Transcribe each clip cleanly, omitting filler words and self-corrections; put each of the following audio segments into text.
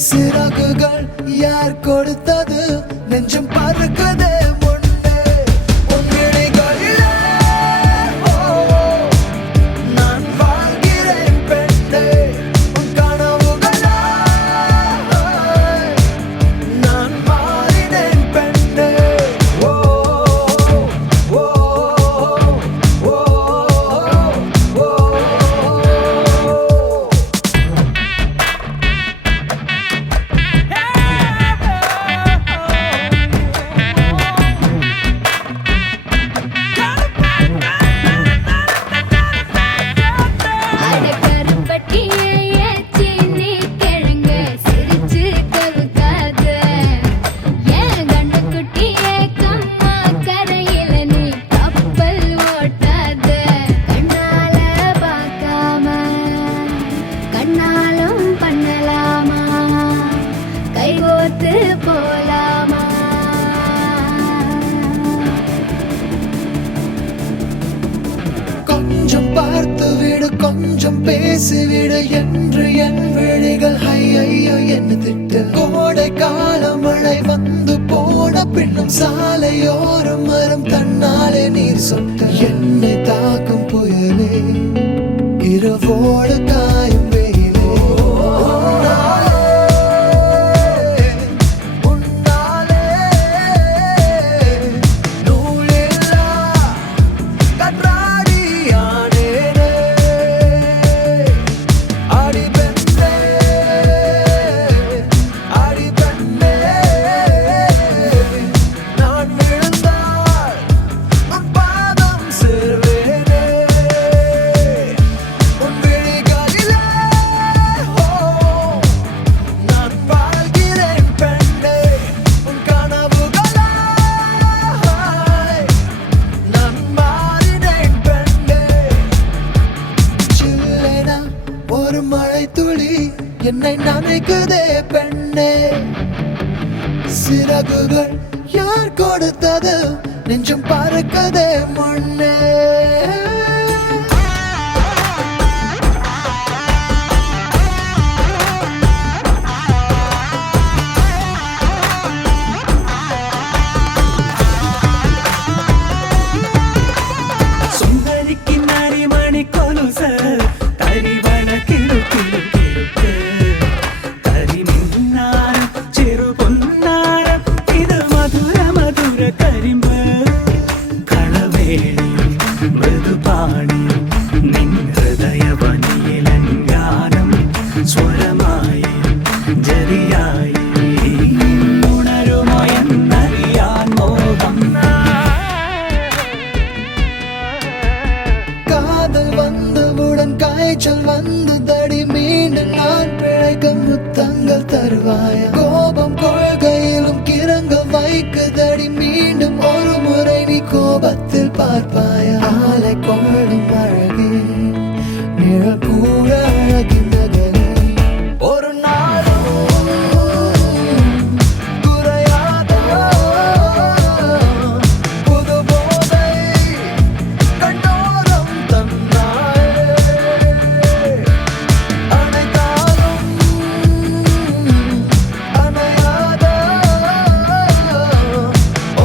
சிறகுகள் யார் கொடுத்தது நெஞ்சம் பறக்குதே முன்னே உன் விழிகளிலே நான் வாழ்கிறேன் பெண்ணே உன் கனவுகளா நான் மாறினேன் பெண்ணே ஓ ஓ ஓ ஓ அட கருப்பட்டியே சீனி கிழங்கு சிரிச்சு கவுக்காத ஏன் கண்ணுக்குட்டியே கம்மா கரையில நீ கப்பல் ஓட்டாத கண்ணால பார்க்காம கண்ணாலும் பண்ணலாமா கைகோத்து போலாமா கொஞ்சம் பார்த்து விடு கொஞ்சம் பேசிவிடு என்று என் விழிகள் ஐயோ என்ன திட்டு கோடை கால மழை வந்து போன பின்னும் சாலையோரம் மரம் தன்னாலே நீர் சொட்ட என்னை தாக்கும் புயலே இரவோடு காயும் வெயிலே உன்னாலே நூலில்லா கண்ணாடியானேனே அடி பெண்ணே அடி பெண்ணே நான் விழுந்தால் உன் பாதம் சேர்வேனே உன் விழிகளிலே நான் வாழ்கிறேன் பெண்ணே உன் கனவுகளாய் நான் மாறினேன் பெண்ணே சில்லென ஒரு மழை துளி என்னை நனைக்குதே பெண்ணே சிறகுகள் யார் கொடுத்தது நெஞ்சம் பறக்குதே முன்னே സുന്ദരിക്ക് നരിമണി കൊലുസ് തരിവള കിടുക്കിടുക്കിടുക്ക് കരിമിന്നാരം ചെറുപൊന്നാരം ഇത് മധുര മധുര കരിമ്പ് കളവേണി മൃദുപാണി നിൻ ഹൃദയവനിയിലങ്കാരം സ്വരമായി ജരിയായി ഉണരുമോ എന്നറിയാൻ മോഹം காதல் வந்தவுடன் காய்ச்சல் வந்ததடி மீண்டும் நான் பிழைக்க முத்தங்கள் தருவாய கோபம் கொள்கையிலும் கிறங்க வைக்குதடி மீண்டும் ஒரு முறை நீ கோபத்தில் பார்ப்பாய ஆலை கொள்ளும் அழகே நிழல் கூட அழகின் நகரே ஒரு நாளும் குறையாத புது போதை கண்டோரம் தந்தாயே அனைத்தாலும் அணையாத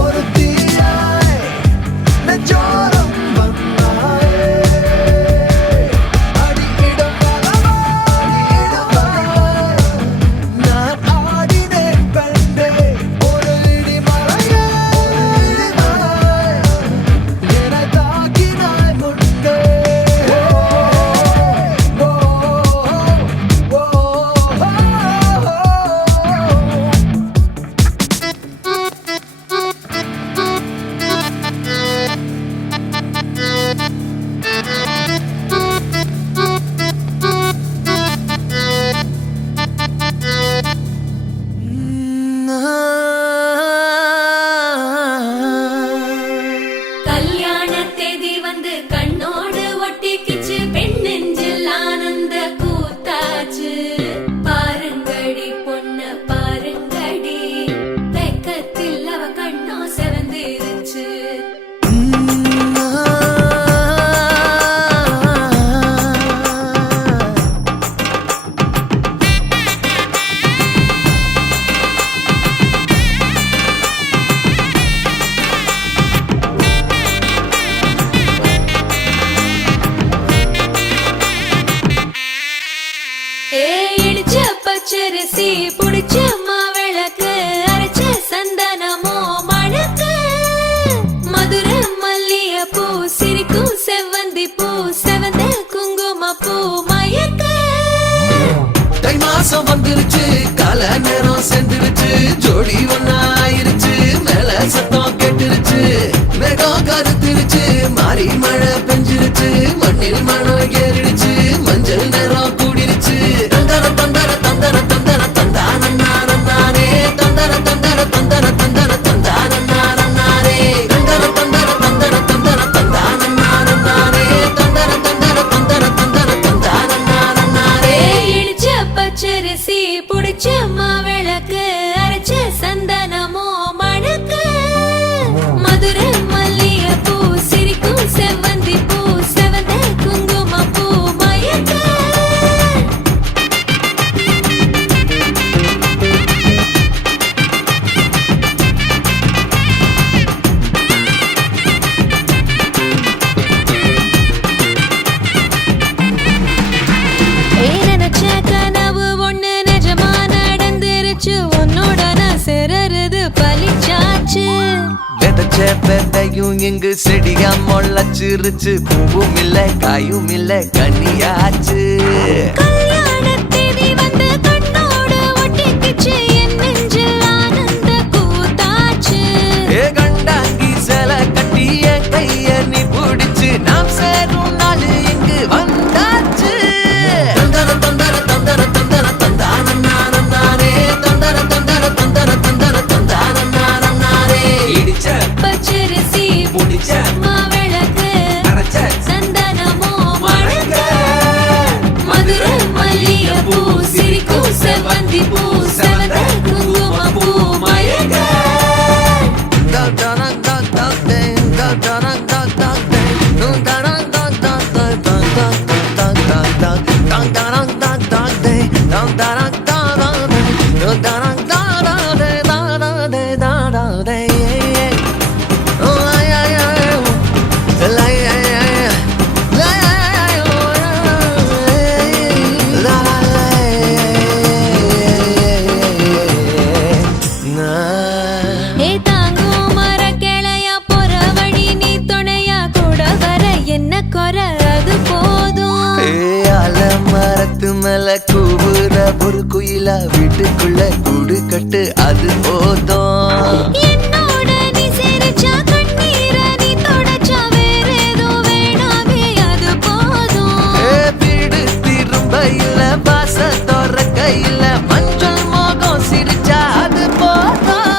ஒரு தீயாய் நெஞ்சோரம் இடிச்ச பச்சரிசி புடிச்ச மாவிளக்கு அரைச்ச சந்தனமோ மணக்கு மதுரை மல்லிய பூ சிரிக்கும் செவ்வந்தி பூ செவந்த குங்கும பூ மயக்க தை மாசம் வந்துருச்சு கால நேரம் சென்றுருச்சு ஜோடி ஒன்னா ஆயிருச்சு மேல சத்தம் கேட்டுருச்சு மேகம் கருத்துருச்சு மாறி மழை பெஞ்சிருச்சு மண்ணில் மனம் ஏறிடுச்சு மஞ்சள் நேரம் கூடிருச்சு தந்தர தந்தர தந்தர தந்தர தந்தானே தந்தர தந்தர தந்தர தந்தர தந்தானே தந்தர தந்தர தந்தர தந்தர தந்தானே தந்தர தந்தர தந்தர தந்தர தந்தானே இடிச்ச பச்சரிசி புடிச்ச மாவிளக்கு அரைச்ச சந்தனமோ மணக்கு மதுரை மல்லிய பூ சிரிக்கும் செவ்வந்தி பூ செவந்த குங்கும பூ மயக்க நினைச்ச கனவு ஒண்ணு நிஜமா நடந்துருச்சு உன்னோட நான் சிறருது பலிச்சாச்சு விதைச்ச விதையும் இங்கு செடியா முளைச்சிருச்சு பூவும் இல்ல காயும் இல்ல கனியாச்சு கல்யாண தேதி வந்து கண்ணோடு ஒட்டிக்கிச்சு என் நெஞ்சில் ஆனந்த கூத்தாச்சு ஏ கண்டாங்கி சில கட்டி என் கைய நீ பிடிச்சு நாம் சேரும் நாள் இங்கு வந்தாச்சு தந்தர தந்தர தந்தர தந்தர தந்தானே தந்தர தந்தர தந்தர தந்தர தந்தானே இடிச்ச பச்சரிசி முடிச்ச மாவிளக்கு அரைச்ச சந்தனமோ மணக்க மதுரை மல்லிய பூ சிரிக்கும் செவ்வந்தி பூ செவந்த குங்கும பூ மயக்க ஏ தாங்கும் மர கிளையா போற வழி நீ துணையா கூட வர என்ன குறை அது போதும் மரத்து மேல கூவுற ஒரு குயிலா வீட்டுக்குள்ள கூடு கட்டு அது போதும் என்னோட நீ சிரிச்சா கண்ணீர நீ தொடச்சா வேற ஏதோ வேணாமே அது போதும் வீடு திரும்ப இல்ல பாச தோற கையில மஞ்சள் மோகம் சிரிச்சா அது போதும்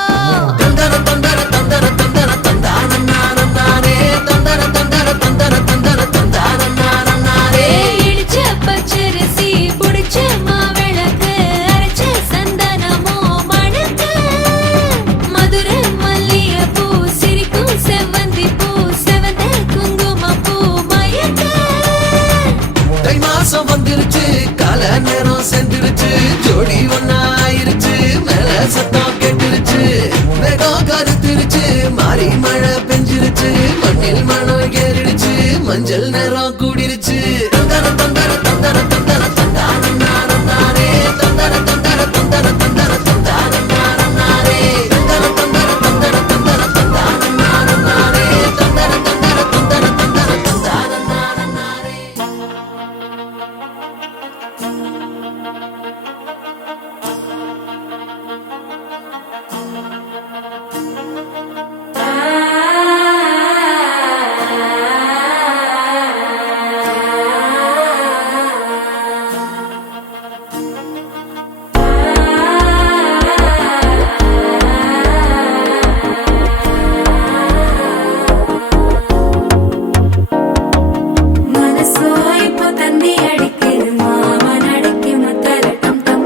தந்தர தந்தர தந்தர தந்தர தந்தானே தந்தர தந்தர தந்தர தந்தர தந்தானே இடிச்ச பச்சரிசி புடிச்ச மாவிளக்கு அரைச்ச சந்தனமோ மணக்க மதுரை மல்லிய பூ சிரிக்கும் செவ்வந்தி பூ செவந்த குங்கும பூ மயக்க தை மாசம் வந்துருச்சு கால நேரம் சென்றுருச்சு ஜோடி ஒன்னா ஆயிருச்சு மேல சத்தம் கேட்டுருச்சு மேகம் கருத்துருச்சு மாறி மழை பெஞ்சிருச்சு மண்ணில் மனம் ஏறிடுச்சு மஞ்சள் நேரம் கூடிருச்சு தந்தர தந்தர தந்தர தந்தர தந்தானே தந்தர தந்தர தந்தர தந்தர தந்தானே தந்தர தந்தர தந்தர தந்தர தந்தானே தந்தர தந்தர தந்தர தந்தர தந்தானே மனசோ இப்போ தண்ணி அடிக்குது மாமன் அடிக்கு முத்தல டம் டம்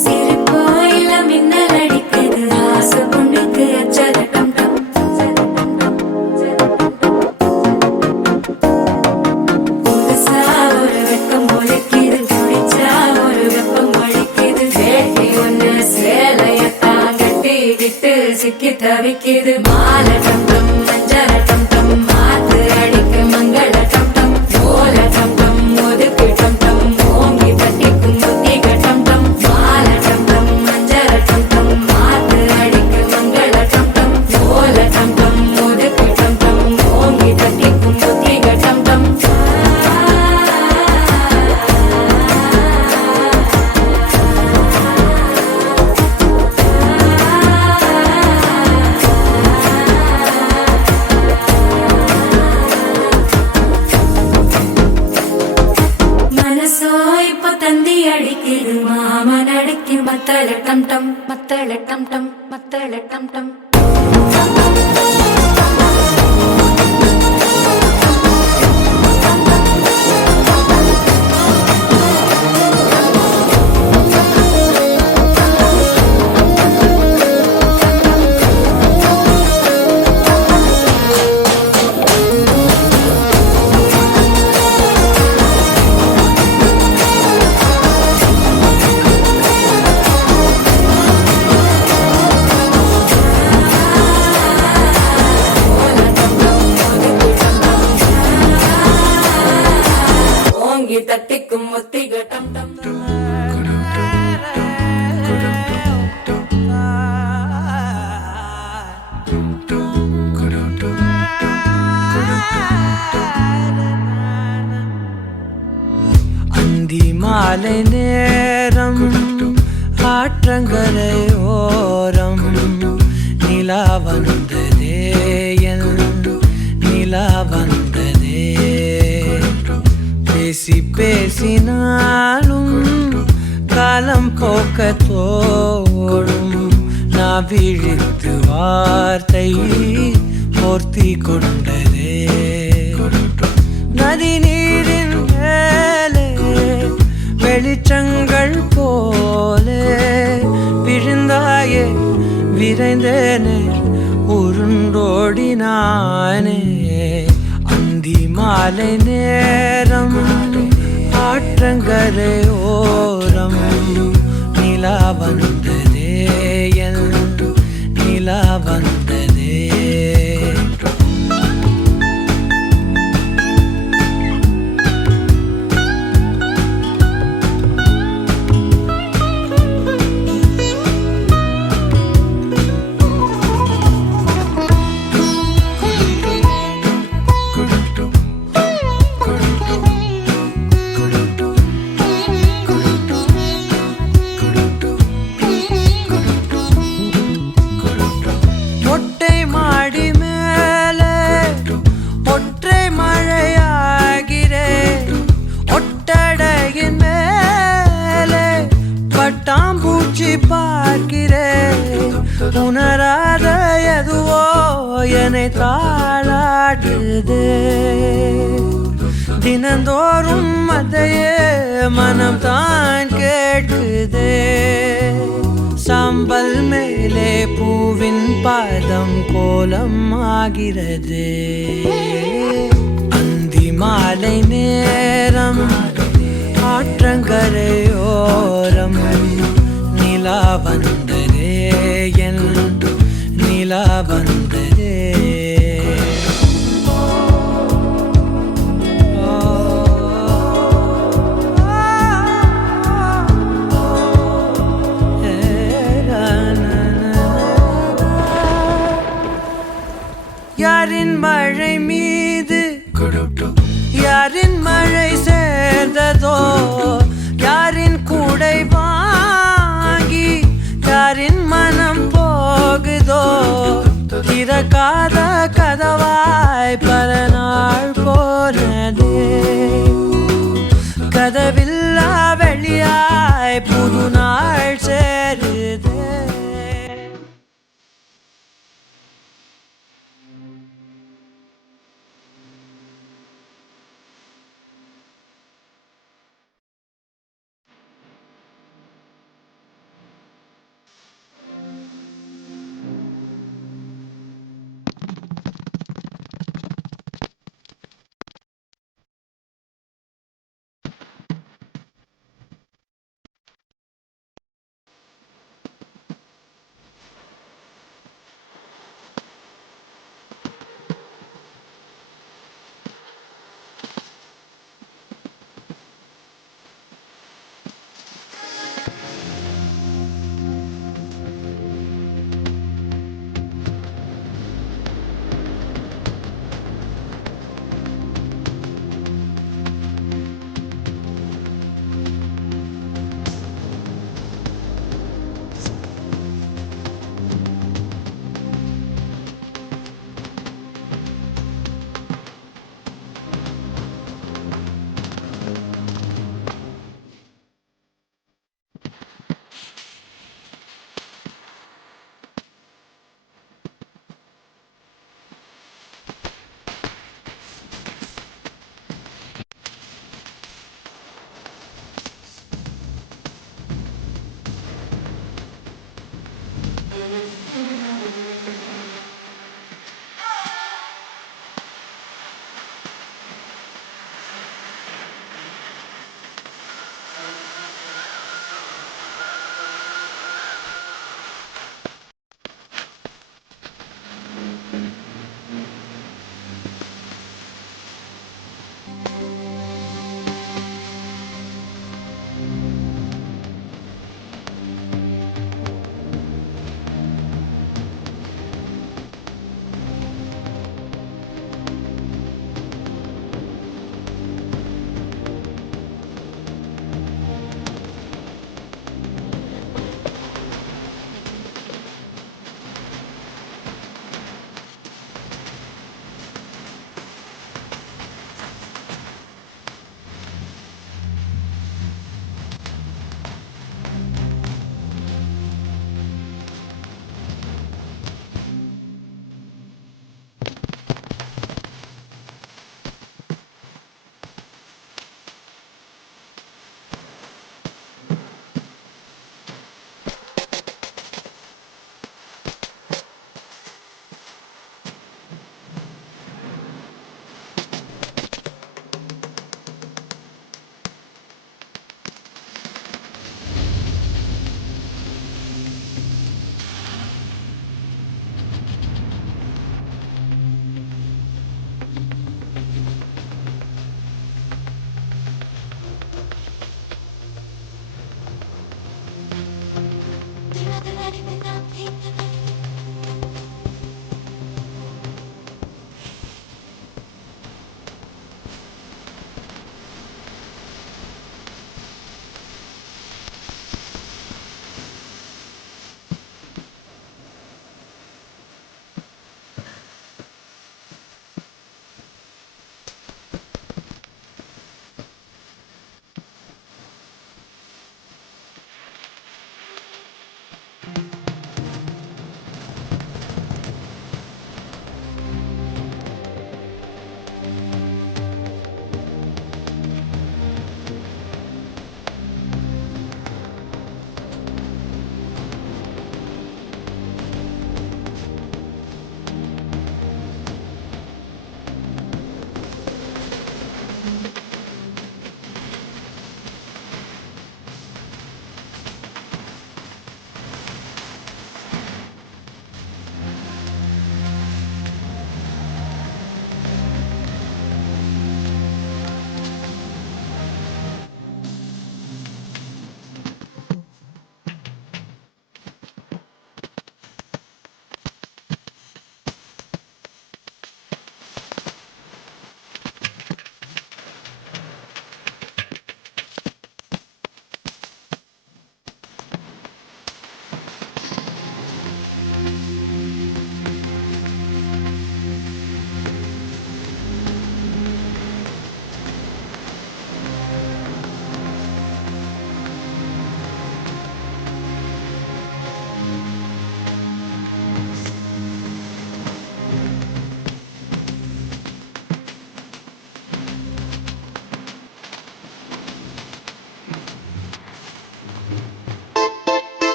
சிரிப்போ இல்ல மின்னல் அடிக்குது ஆசை பொண்ணுக்கு அச்சத டம் டம் புதுசா ஒரு வெக்கம் ஒழிக்குது குடிச்சா ஒரு வெப்பம் ஒழிக்குது வேட்டி ஒண்ணு சேலையத்தான் கட்டிக்கிட்டு சிக்கி தவிக்குது மாலை டம் டம் மஞ்சள் டம் டம் மாத்து அடிக்க மங்கள டம் டம் போல அடிக்குது மாமன் அடிக்கு மத்தள டம் டம் மத்தள டம் டம் மத்தள டம் டம். ஓங்கி தட்டிக்கும் ஒத்திக டம் டம். அந்தி மாலை நேரம் ஆற்றங்கரை ஓரம் நிலா வந்ததே என் நிலா வந்ததே பேசி பேசினாலும் காலம் போக்க தோடும் நான் விழித்து வார்த்தை போர்த்தி கொண்டதே நதி நீரின் மேலே வெளிச்சங்கள் போலே விழுந்தாயே விரைந்தேனே உருண்டோடினானே அந்தி மாலை நேரம் ஆற்றங்கரை ஓரம் நிலா வந்ததே என் நிலா வந்ததே. மொட்டை மாடி மேலே ஒற்றை மழையாகிறே ஒட்டடையின் மேலே பட்டாம்பூச்சி பார்க்கிறே உணராத எதுவோ என்னை தாளாடுதே தினந்தோறும் அதையே மனம் தான் கேட்குதே சாம்பல் மேலே பூவின் பாதம் கோலம் ஆகிறது அந்தி மாலை நேரம் ஆற்றங்கரை ஓரம் நிலா வந்ததே என் நிலா வந்ததே. யாரின் மழை மீது யாரின் மழை சேர்ந்ததோ யாரின் கூடை வாங்கி யாரின் மனம் போகுதோ திறக்காத கதவாய் பல நாள் போனதே கதவில்லா வெளியாய் புது நாள் சேருதே.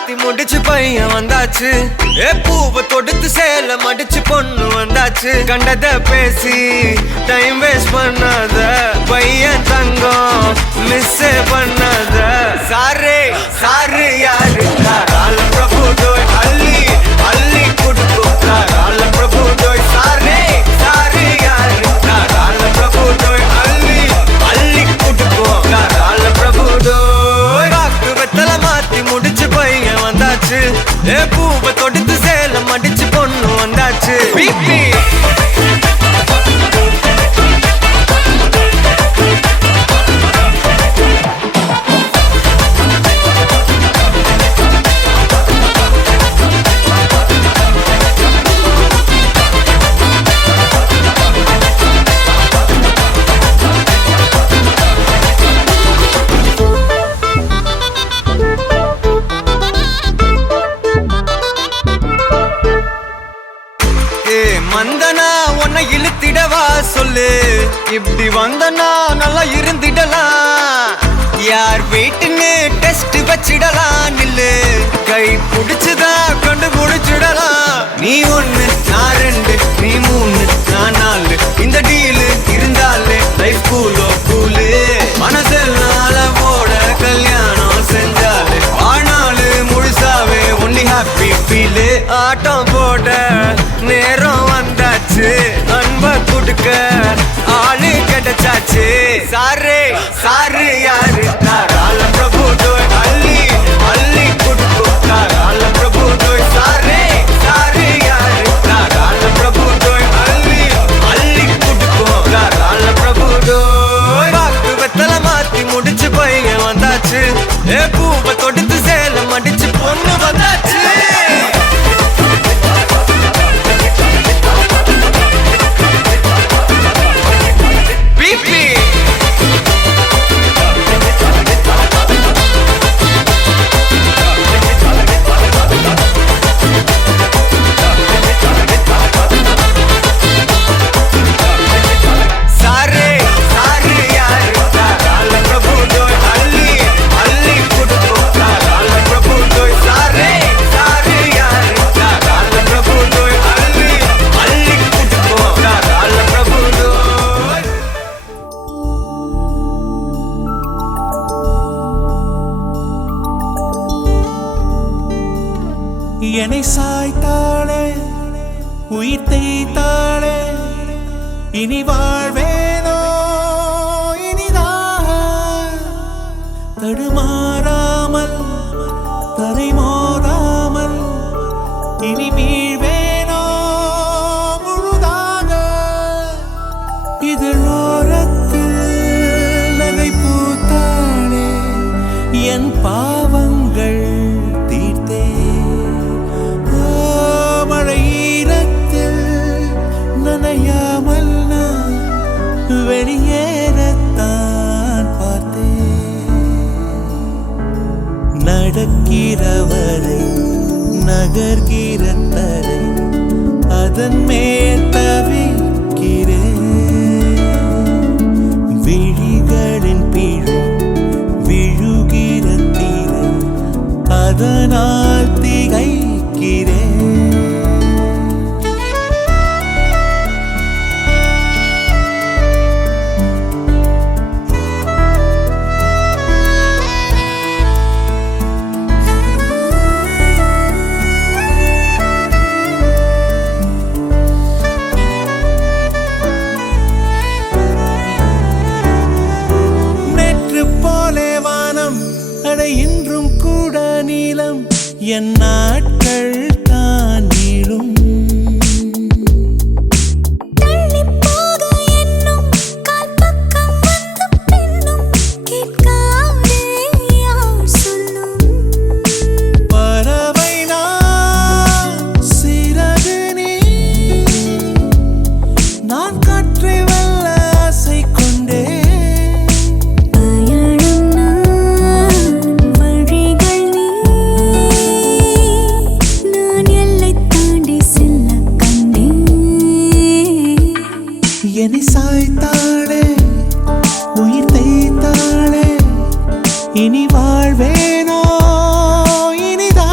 மாத்தி முடிச்சு பையன் வந்தாச்சு. பூவை தொடுத்து சேல மடிச்சு பொண்ணு வந்தாச்சு. கண்டத பேசி டைம் வேஸ்ட் பண்ணாத பையன் தங்கம் மிஸ் பண்ணாத. சாரு சாரு யாரு கால பிரபு டோய் அள்ளி அள்ளி குடுக்கும் கால பிரபு டோய். சாரே சாரு யாரு கால பிரபு டோய் அள்ளி அள்ளி குடுக்கும் கால பிரபு டோய். வாக்கு வெத்தல மாத்தி முடிச்சு பையன் வந்தாச்சு. பூவை தொடுத்து சேல மடிச்சு பொண்ணு வந்தாச்சு. பிபி மந்தனா உன்னை இழுத்திடவா சொல்லு. இப்படி வந்தனா நல்லா இருந்திடலாம். யார் வீட்டுன்னு டெஸ்ட் வச்சிடலாம். நில்லு கை புடிச்சுதா கொண்டு முடிச்சிடலாம். நீ ஒண்ணு நான் ரெண்டு நீ மூணு நான் நாலு இந்த டீலு இருந்தாலே லைஃப் கூலோ கூலு. மனசெல்லாம் போட கல்யாணம் செஞ்சாலே ஆனாலு முழுசாவே ஒன்லி ஹாப்பி ஃபீலு. ஆட்டம் போட நேரம் வந்தாச்சு. அன்ப குடுக்க ஆளு கிடைச்சாச்சு. சாரு சாரு யாரு கால பிரபு டோய் அள்ளி அள்ளி குடுக்கும் கால பிரபு டோய். சாரே சாரு யாரு கால பிரபு டோய் அள்ளி அள்ளி குடுக்கும் கால பிரபு டோய். வாக்கு வெத்தல மாத்தி முடிச்சு பையன் வந்தாச்சு. பூவை தொடுத்து சேல மடிச்சு பொண்ணு வந்தாச்சு. என்னை சாய்த்தாளே உயிர் தேய்த்தாளே இனி வாழ்வேனோ இனிதாக தடுமாறாமல் தரை மோதாமல் இனி வீழ்வேனோ முழுதாக. இதழோரத்தில் நகை பூத்தாளே என் பாவங்கள் தீர்த்தே. மழையீரத்தில் நனையாமல் நான் வெளியேறத்தான் பார்த்தேன். நடக்கிறவரை நகர்கிற தரை அதன் மேல் தவிக்கிறேன். விழிகளின் பிழை விழுகிற தீரை அதனால் திகைக்கிறேன். இன்றும் கூட நீளம் என் நாட்கள் தான் நீளும். பறவை நான் சிறகு நீ நான் காற்றை வெல்ல ஆசை கொண்டே. என்னை சாய்த்தாளே உயிர் தேய்த்தாளே இனி வாழ்வேனோ இனிதா.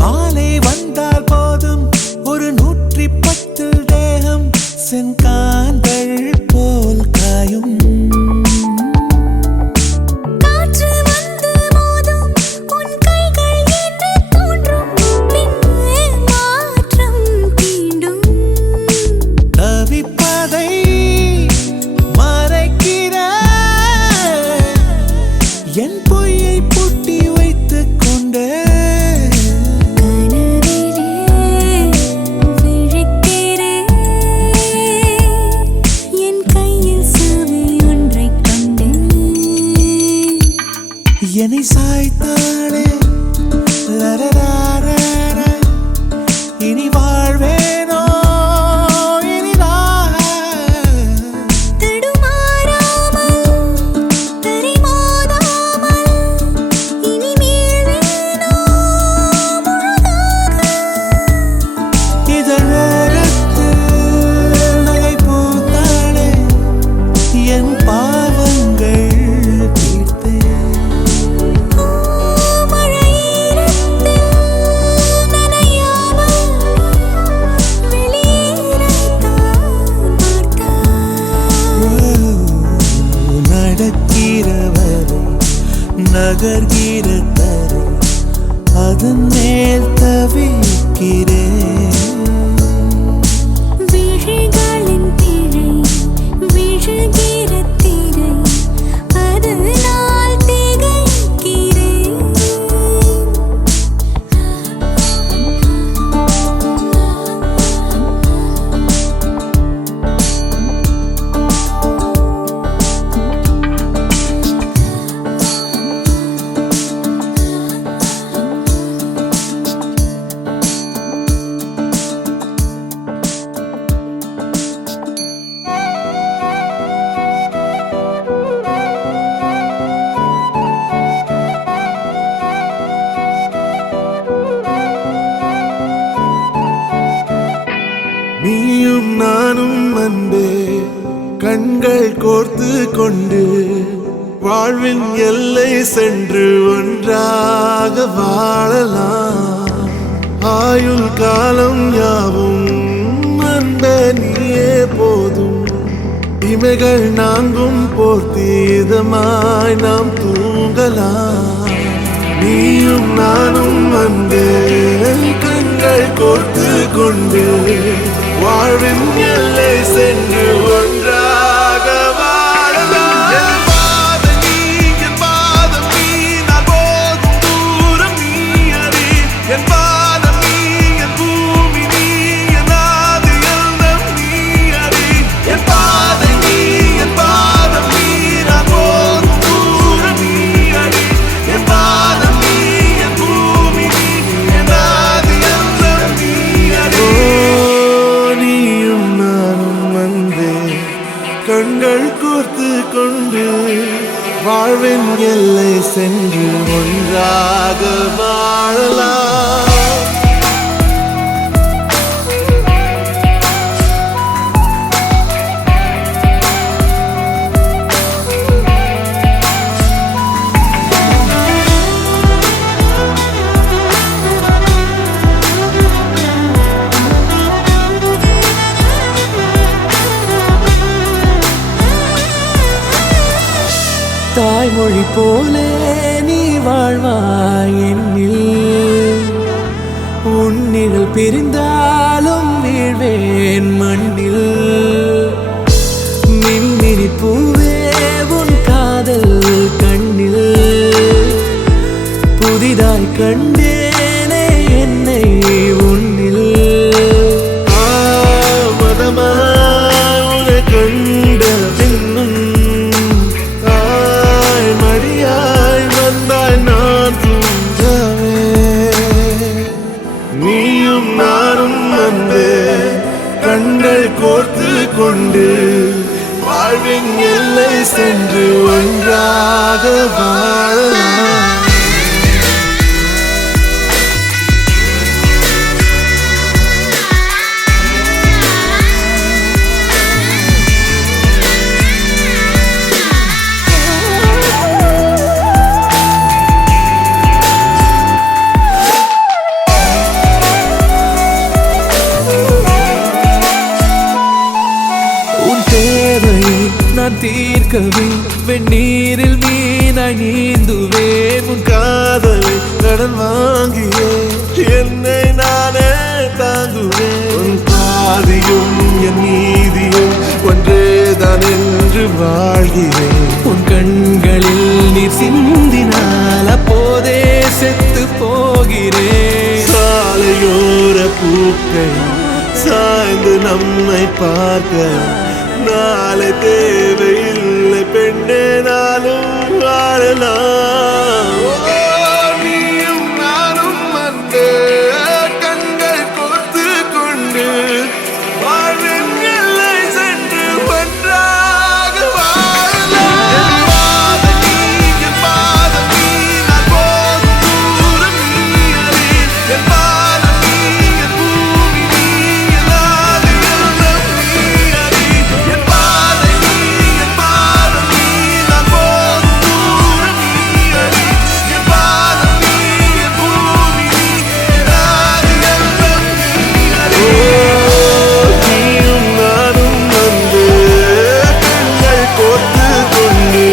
மாலை வந்தால் போதும் ஒரு 110 தேகம் செங்காந்தள் போல் காயும். காற்று வந்து மோதும் உன் கைகள் என்று தோன்றும் பின்னே மாற்றம் தீண்டும். தவிப்பதை மறைக்கிற என் பொய்யை பூட்டி வைத்துக் கொண்டே கனவிலே விழிக்கிறேன். என் கையில் சாவி ஒன்றைக் கண்டேன். என்னை சாய்த்தாளே லரராரா. இனி வாழ்வேனோ இனிதான் தடுமாறாமல் தரிமோதாமல் இனி மீள்வேனோ முழுதாக. இதழோரத்தில் நகை பூத்தாளே என் பாவங்கள் தீர்த்தேன். மழையீரத்தில் நனையாமல் வெளியேறத்தான் பார்த்தாய். நடக்கிறவரை நகர்கிற தரை அதன் மேல் தவிக்கிறேன். விழிகளின் திரை விழுகிற திரை அதனால் திகைக்கிறேன். நீயும் நானும் அன்பே கண்கள் கோர்த்து கொண்டு வாழ்வின் எல்லை சென்று ஒன்றாக வாழலாம். ஆயுள் காலம் யாவும் அன்பே நீயே போதும். இமைகள் நான்கும் போர்த்தி இதமாய் நாம் தூங்கலாம். நீயும் நானும் அன்பே கண்கள் கோர்த்து கொண்டு வாழ்வின் எல்லை சென்று ஒன்றாக வாழலாம். என் பாதம் நீ, என் பாதம் நீ, நான் போகும் தூரம் நீ அறி. என் பாதம் நீ, என் பூமி நீ, என் ஆதி எல்லாம் நீ அறி. என் பாதம் நீ, என் பாதம் நீ, நான் போகும் தூரம் நீ அறி. என் பாதம் நீ, என் பூமி நீ, என் ஆதி எல்லாம் நீ அறி. நீயும் நானும் வந்தே கண்கள் கோர்த்து கொண்டு வாழ்வின் எல்லை சென்று ஒன்றாக வாழலாம். தாய்மொழி போலே நீ வாழ்வாய் என்னில். உன்னிகள் பிரிந்தாலும் வீழ்வேன் மண்ணில். மின்மினி பூவே உன் காதல் கண்ணில் புதிதாய் கண்டேனே என்னை உன்னில். மதமாய் உன்னை கண்ட பின்னும் மடியாய் வந்தாய் நான் தூங்கவே. நீயும் நானும் அன்பே கண்கள் கோர்த்து கொண்டு வாழ்வின் எல்லை சென்று ஒன்றாக வாழலாம். வெந்நீரில் மீனாய் நீந்துவேன் உன் காதலை கடன் வாங்கியே என்னை நானே தாங்குவேன் உன் பாதியும் என் நீதியும் ஒன்றேதான் என்று வாழ்கிறேன் உன் கண்களில் நீர் சிந்தினால் அப்போதே செத்து போகிறேன் சாலையோர பூக்கள் சாய்ந்து நம்மை பார்க்க நாளை தேவையில்லை பெண்ணே நாளும் வாழலாம் நீயும் நானும் வந்து கண்கள் கோர்த்து கொண்டு வாழ்வின் எல்லை சென்று ஒன்றாக வாழலாம் என் பாதம் நீ நான் போகும் தூரம் நீ அறி என் பாதம் நீ என் பூமி நீ என் ஆதி எல்லாம் நீ அறி என் பாதை நீ என் பாதம் நீ நான் போகும் தூரம் நீ அறி என் பாதம் நீ என் பூமி நீ என் ஆதி எல்லாம் நீ அறி நீயும் நானும் வந்து கண்கள் கோர்த்து கொண்டு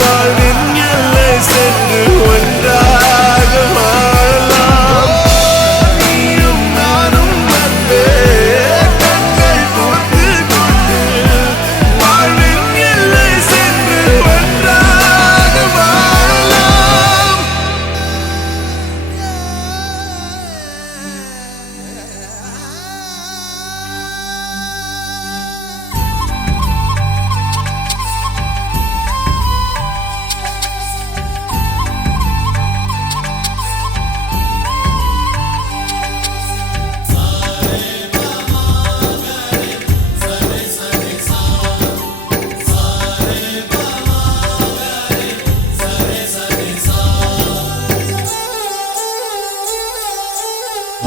வாழ்வின் எல்லை சென்று ஒன்றாக வாழலாம் நீயும் நானும் வந்து கண்கள் கோர்த்து கொண்டு வாழ்வின் எல்லை சென்று ஒன்றாக வாழலாம்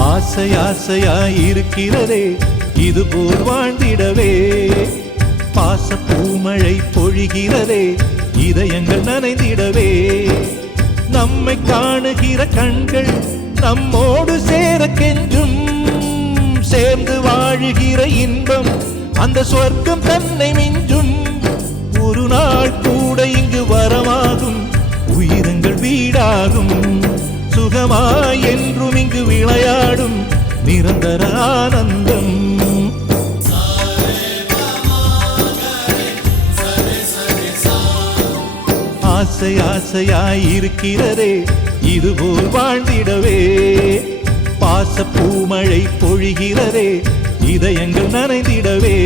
ஆசை ஆசையாயிருக்கிறதே இதுபோல் வாழ்ந்திடவே பாச பூமழை பொழிகிறதே இதயங்கள் நனைந்திடவே நம்மை காணுகிற கண்கள் நம்மோடு சேர கெஞ்சும் சேர்ந்து வாழுகிற இன்பம் அந்த சொர்க்கம் தன்னை மிஞ்சும் ஒரு நாள் கூட இங்கு வரமாகும் உயிரங்கள் வீடாகும் சுகமாய் என்றும் இங்கு விளையாடும் நிரந்தர ஆனந்தம் ஆசை ஆசையாயிருக்கிறதே இதுபோல் வாழ்ந்திடவே பாச பூமழை பொழிகிறதே இதயங்கள் நனைந்திடவே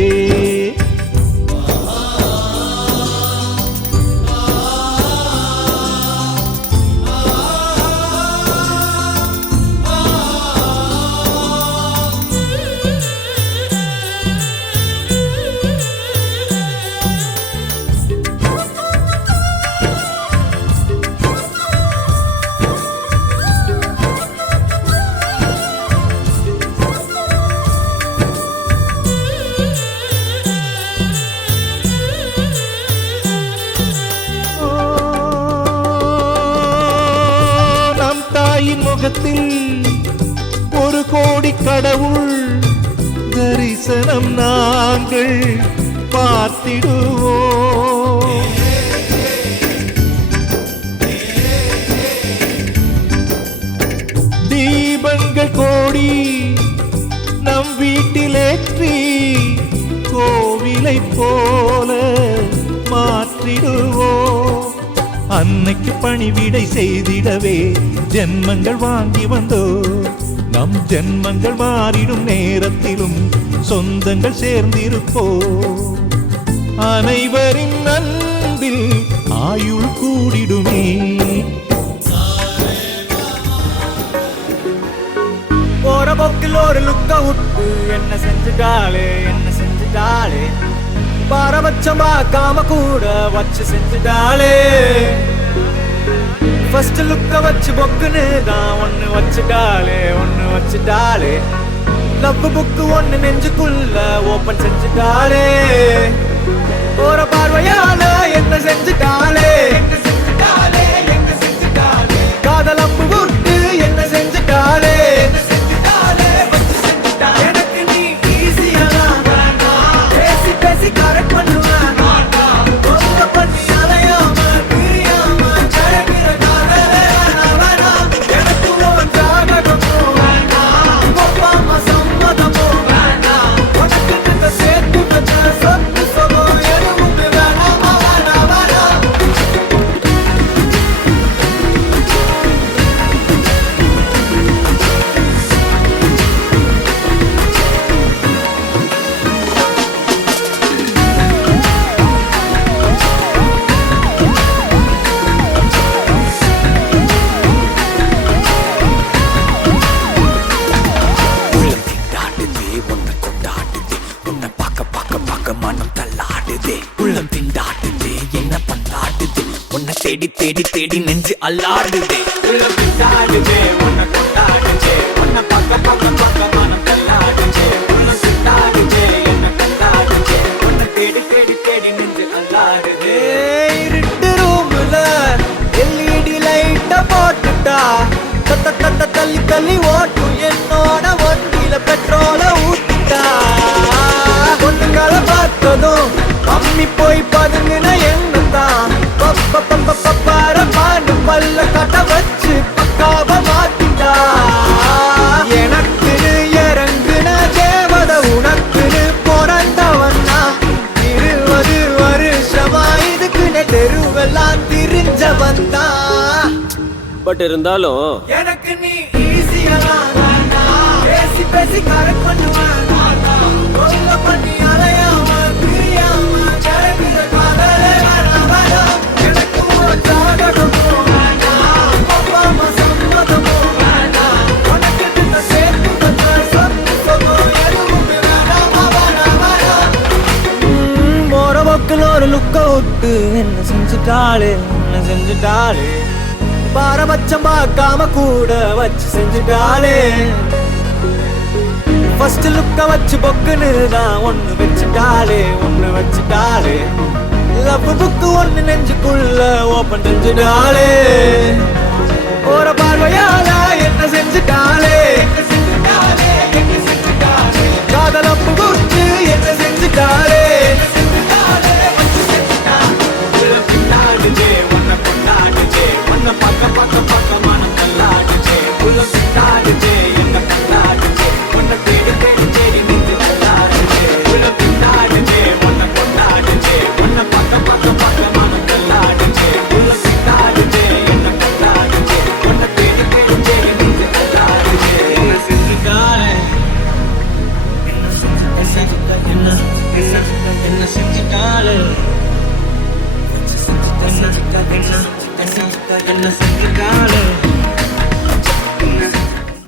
நம் தாயின் முகத்தில் ஒரு கோடி கடவுள் தரிசனம் நாங்கள் பார்த்திடுவோம் தீபங்கள் கோடி நம் வீட்டிலேற்றி கோவிலை போல மாற்றிடுவோம் அன்னைக்கு பணிவிடை செய்திடவே ஜென்மங்கள் வாங்கி வந்தோ நம் ஜென்மங்கள் மாறிடும் நேரத்திலும் சொந்தங்கள் சேர்ந்திருப்போ அனைவரின் அன்பில் ஆயுள் கூடிடுமே போற போக்கில் ஒரு லுக்க விட்டு என்ன செஞ்சுட்டாளே பாரபட்சம் பார்க்காம கூட வச்சு செஞ்சுட்டாளே ஃபர்ஸ்ட் லுக்க வச்சு பொக்குன்னு தான் ஒன்னு வச்சுட்டாளே லவ் புக்கு ஒன்னு நெஞ்சுக்குள்ள ஓபன் செஞ்சுட்டாளே போற பார்வையால என்ன செஞ்சுட்டாளே காதல் அம்பு விட்டு என்ன செஞ்சுட்டாளே எனக்கு நீ ஈஸியா பேசி கரெக்ட் பண்ணுவேன் பண்ணி தேடி தேடி நெஞ்சு அல்லாடுதே. உள்ள பித்தாடுதே உன்னை கொண்டாடுதே உன்னை பக்க பக்க பக்க மனம் கல்லாடுதே. உள்ள பித்தாடுதே என்ன கல்லாடுதே உன்னை தேடி தேடி தேடி நெஞ்சு அல்லாடுதே. இருட்டு ரூம்ல LED லைட்ட போட்டுட்டா தத்த தத்த தள்ளி தள்ளி ஓட்டும் என்னோட வண்டியில பெட்ரோல ஊத்திட்டா. பொண்ணுங்களை பார்த்ததும் அம்மி போய் பதுங்கின என்னத்தான் பாரு பல்ல கட்ட வச்சு பக்காவ மாத்திட்டா. எனக்குன்னு இறங்குன தேவத உனக்குன்னு பிறந்தவன்னா 20 வருஷமா இதுக்குன்னு தெருவெல்லாம் திரிஞ்சவன் தான். பட் இருந்தாலும் எனக்கு நீ ஈஸியா பேசி பேசி கரெக்ட் பண்ணுவேன். கொல்ல பண்ணி அலையாம பிரியாம கிடைக்கிற காதலே வேணாம். எனக்கு ஒரு ஜாதகமும் வேண்டாம், ஒப்பாம சம்மதமும் வேண்டாம். உனக்கு இந்த சேர்த்து வந்த சொத்து சொகம் எதுவுமே வேணாமா வேணாம். போற பக்கில் ஒரு லுக்க விட்டு என்ன செஞ்சுட்டாளே என்ன செஞ்சுட்டாளே. பாரபட்சம் பார்க்காம கூட வச்சு செஞ்சுட்டாளே. ஃபர்ஸ்ட் லுக்க வச்சு பொக்குன்னு தான் ஒண்ணு வச்சுட்டாளே ஒண்ணு வச்சுட்டாளே. லவ் புக்கு ஒண்ணு நெஞ்சுக்குள்ள ஓபன் செஞ்சுட்டாளே. போற பார்வையால என்ன செஞ்சுட்டாளே காதல் அப்பு குடிச்சு என்ன செஞ்சுட்டாளே. பின்னாடுச்சே உன்னை கொண்டாடுச்சே உன்னை பக்க பக்க பக்க மனம் கல்லாடுச்சே. உள்ள பின்னாடுச்சே என்ன கல்லாடுச்சே உன்னை தேடி தேடி தேடி நின்று கல்லாடுச்சே. உள்ள பின்னாடுச்சே உன்னை கொண்டாடுச்சே உன்னை பக்க பக்க பக்க மனம் கல்லாடுச்சே. உள்ள பின்னாடுச்சே என்ன கல்லாடுச்சே உன்னை தேடி தேடி தேடி நின்று கல்லாடுச்சே. என்ன செஞ்சுட்டாளே என்ன செஞ்சுட்டாளே என்ன செஞ்சுட்டாளே. என்ன செஞ்சுட்டாளே